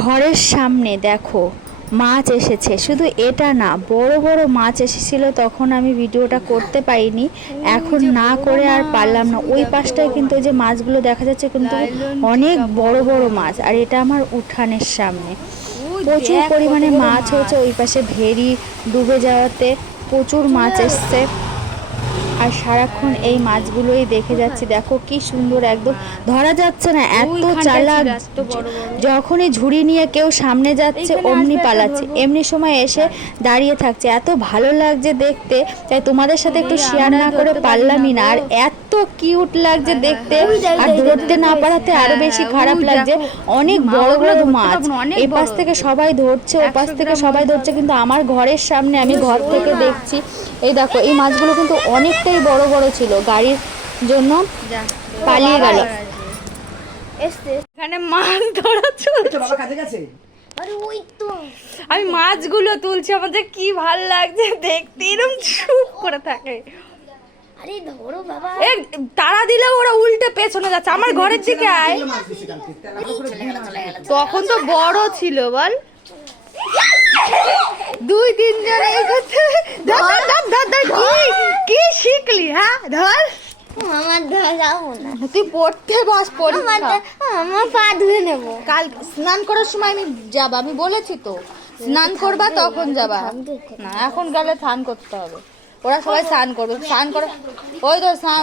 ঘরের সামনে দেখো মাছ এসেছে, শুধু এটা না বড় বড় মাছ এসেছিল, তখন আমি ভিডিওটা করতে পারিনি, এখন না করে আর পারলাম না। ওই পাশটায় কিন্তু ওই যে মাছগুলো দেখা যাচ্ছে কিন্তু অনেক বড় বড় মাছ, আর এটা আমার উঠানের সামনে প্রচুর পরিমাণে মাছ হয়েছে। ওই পাশে ভেরি ডুবে যাওয়াতে প্রচুর মাছ এসছে, আর সারাক্ষণ এই মাছগুলোই দেখে যাচ্ছি। দেখো কি সুন্দর, একদম ধরা যাচ্ছে না, এত চালাক। যখনই ঝুড়ি নিয়ে কেউ সামনে যাচ্ছে অমনি পালাচ্ছে, এমনি সময় এসে দাঁড়িয়ে থাকছে, এত ভালো লাগছে দেখতে। তাই তোমাদের সাথে একটু শেয়ার না করে পারলামই না। আর এত কিউট লাগছে দেখতে, আর ধরতে না পারাতে আরো বেশি খারাপ লাগছে। অনেক বড় বড় মাছ, এই পাশ থেকে সবাই ধরছে, ও পাশ থেকে সবাই ধরছে, কিন্তু আমার ঘরের সামনে, আমি ঘর থেকে দেখছি। এই দেখো এই মাছগুলো কিন্তু অনেকটাই বড় বড় ছিল, গাড়ির জন্য পালিয়ে গেল। এখানে মাছ ধরা চলছে, আমি মাছগুলো তুলছি, আমাদের কি ভাল লাগছে দেখতে, এরকম চুপ করে থাকে। আরে ধরো বাবা, তারা দিলে ওরা উল্টে পেছনে যাচ্ছে। আমার ঘরের দিকে আয়, তখন তো বড় ছিল বল, দুই তিনজন কি শিখলি? হ্যাঁ ধর, আমার ধরা যাবো না, তুই পড়তে বস, আমার পা ধুয়ে নেবো। কাল স্নান করার সময় আমি যাবা, আমি বলেছি তো স্নান করবা তখন যাবা, না এখন গেলে স্নান করতে হবে। ওরা সবাই স্নান করবে, স্নান করে ওই তো স্নান